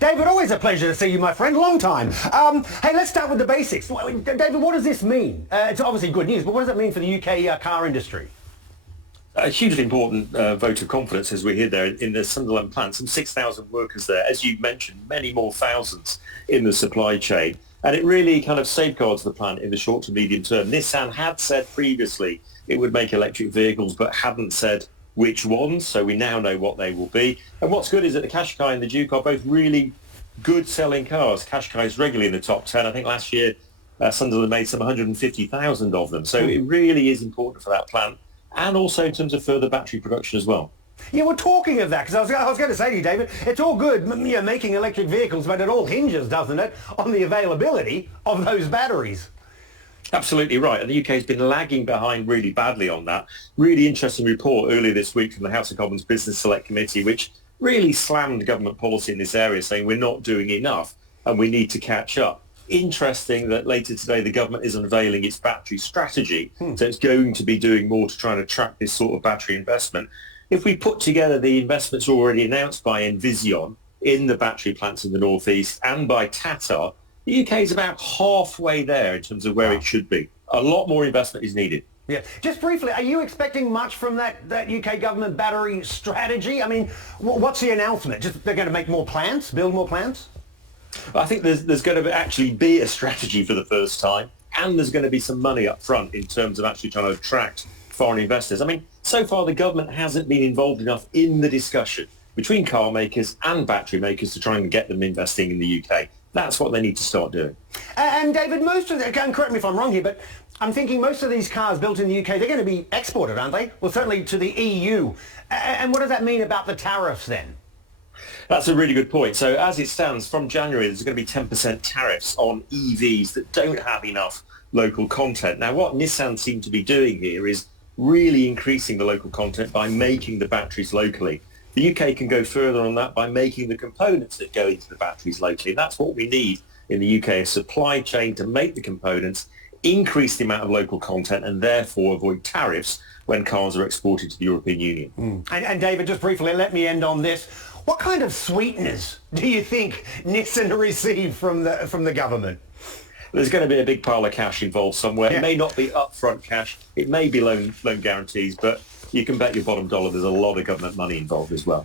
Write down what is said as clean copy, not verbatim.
David, always a pleasure to see you, my friend. Long time. Hey, let's start with the basics. David, what does this mean? It's obviously good news, but what does it mean for the UK car industry? A hugely important vote of confidence, as we hear there in the Sunderland plant. Some 6,000 workers there, as you mentioned, many more thousands in the supply chain. And it really kind of safeguards the plant in the short to medium term. Nissan had said previously it would make electric vehicles, but hadn't said which ones. So we now know what they will be. And what's good is that the Qashqai and the Duke are both really good selling cars. Qashqai is regularly in the top 10. I think last year Sunderland made some 150,000 of them. So it really is important for that plant. And also in terms of further battery production as well. Yeah, we're talking of that, because I was going to say to you, David, it's all good making electric vehicles, but it all hinges, doesn't it, on the availability of those batteries. Absolutely right. And the UK has been lagging behind really badly on that. Really interesting report earlier this week from the House of Commons Business Select Committee, which really slammed government policy in this area, saying we're not doing enough and we need to catch up. Interesting that later today the government is unveiling its battery strategy. So it's going to be doing more to try and attract this sort of battery investment. If we put together the investments already announced by Envision in the battery plants in the northeast and by Tata, the UK is about halfway there in terms of where it should be. A lot more investment is needed. Yeah. Just briefly, are you expecting much from that UK government battery strategy? I mean, what's the announcement? Just they're going to make more plants, build more plants? I think there's going to actually be a strategy for the first time, and there's going to be some money up front in terms of actually trying to attract foreign investors. I mean, so far the government hasn't been involved enough in the discussion between car makers and battery makers to try and get them investing in the UK. That's what they need to start doing. And David, most of the, and correct me if I'm wrong here, but I'm thinking most of these cars built in the UK, they're going to be exported, aren't they? Well, certainly to the EU. And what does that mean about the tariffs then? That's a really good point. So as it stands, from January, there's going to be 10% tariffs on EVs that don't have enough local content. Now, what Nissan seem to be doing here is really increasing the local content by making the batteries locally. The UK can go further on that by making the components that go into the batteries locally. That's what we need in the UK, a supply chain to make the components, increase the amount of local content, and therefore avoid tariffs when cars are exported to the European Union. And David, just briefly, let me end on this. What kind of sweeteners do you think Nissan received from the government? There's going to be a big pile of cash involved somewhere. Yeah. It may not be upfront cash. It may be loan guarantees, but you can bet your bottom dollar there's a lot of government money involved as well.